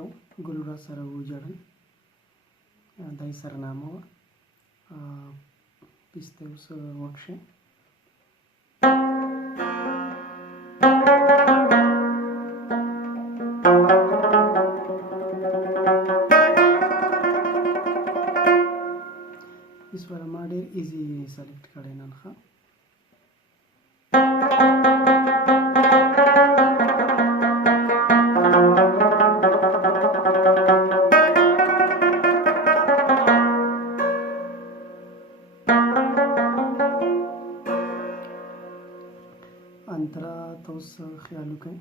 ولیکو ګل را سره وجړل دای سرنامه وه پیسته اوس وکشه اس والا ما ډېر ایزي سلیکټ کړی نن ښه انترا ته اوس خیال وکړئ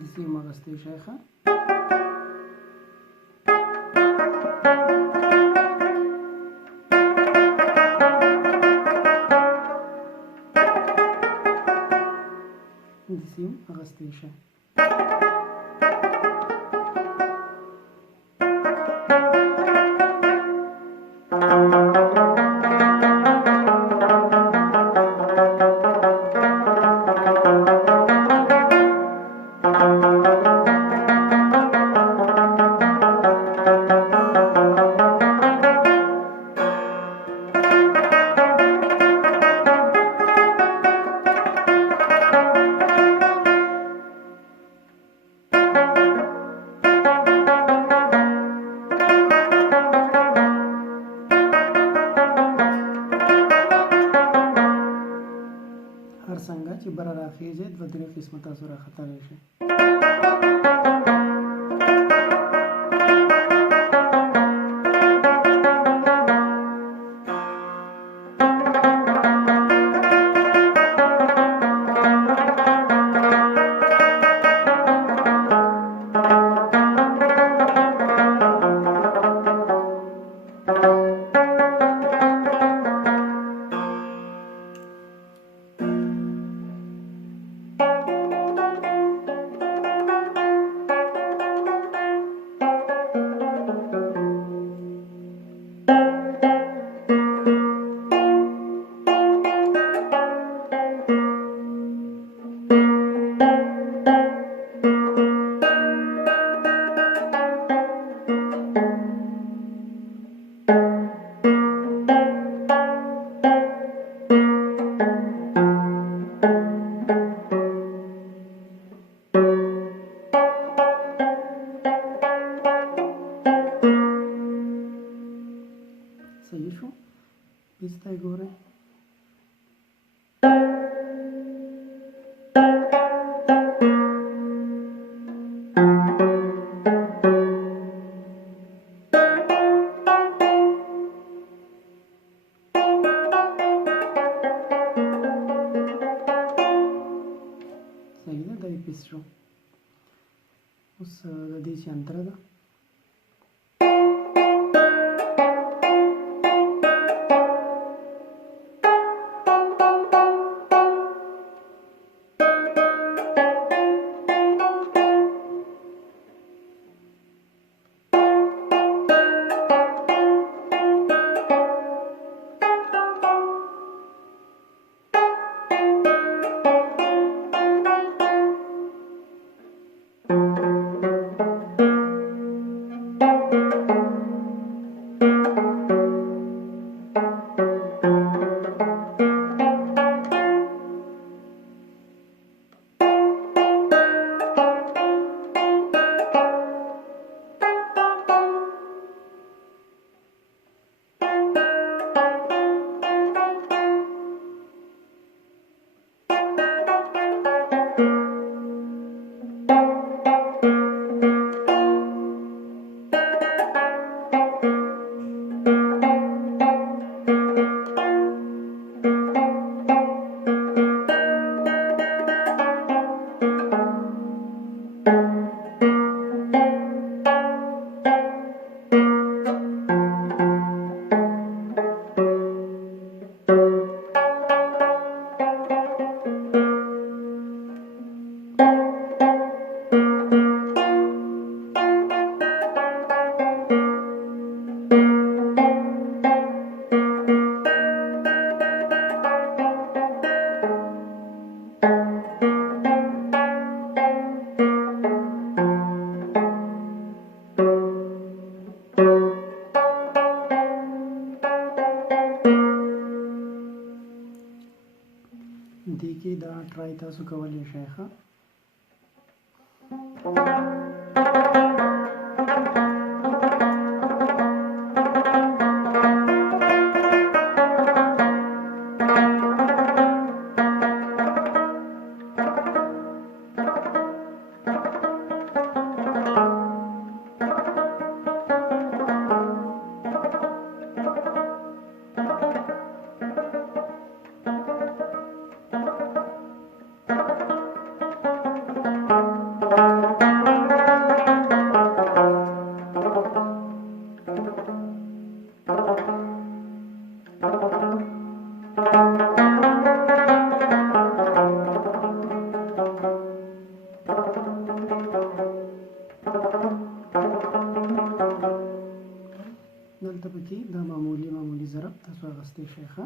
دسی مغستی شیخه دسی مغستی شه هر څنګه چې بره راخیږي دوه درې قسمه تاسو راختلی شئ صحیح شو پیسته یې ګورئ صحیح ده دا یې پیس شو اوس د دې چې انتره ده کې دا ټرای تاسو کولی شئ ښه. دلته پکې دا معمولی ضرب تاسو اخیستی شئ ښه.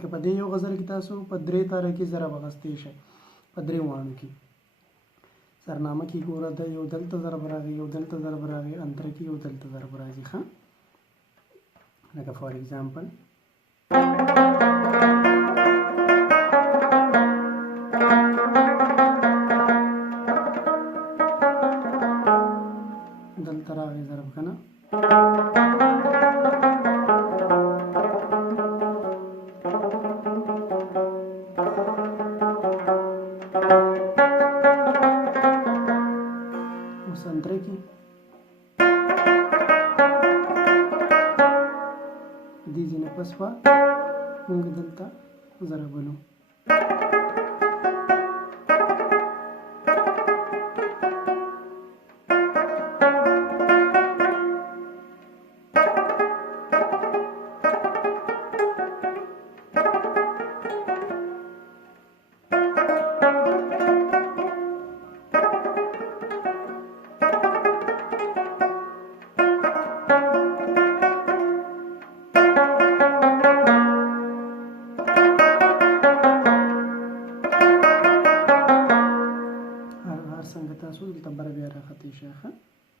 که په دې یو غزل کې تاسو په 3 تاره کې ضرب اخیستی شئ په 3 واڼو کې. سرنامه کې ګوره د یو دلته ضرب راغی، یو دلته ضرب راغی، انتره کې یو دلته ضرب راځي ښه. لکه فار ایگزامپل دلته راغی ضرب که نه. اوس انتره کې دې ځینې پس به موږ دلته ضرب ولو. څنګه تاسو دلته بر بیا راخطی شئ ښه.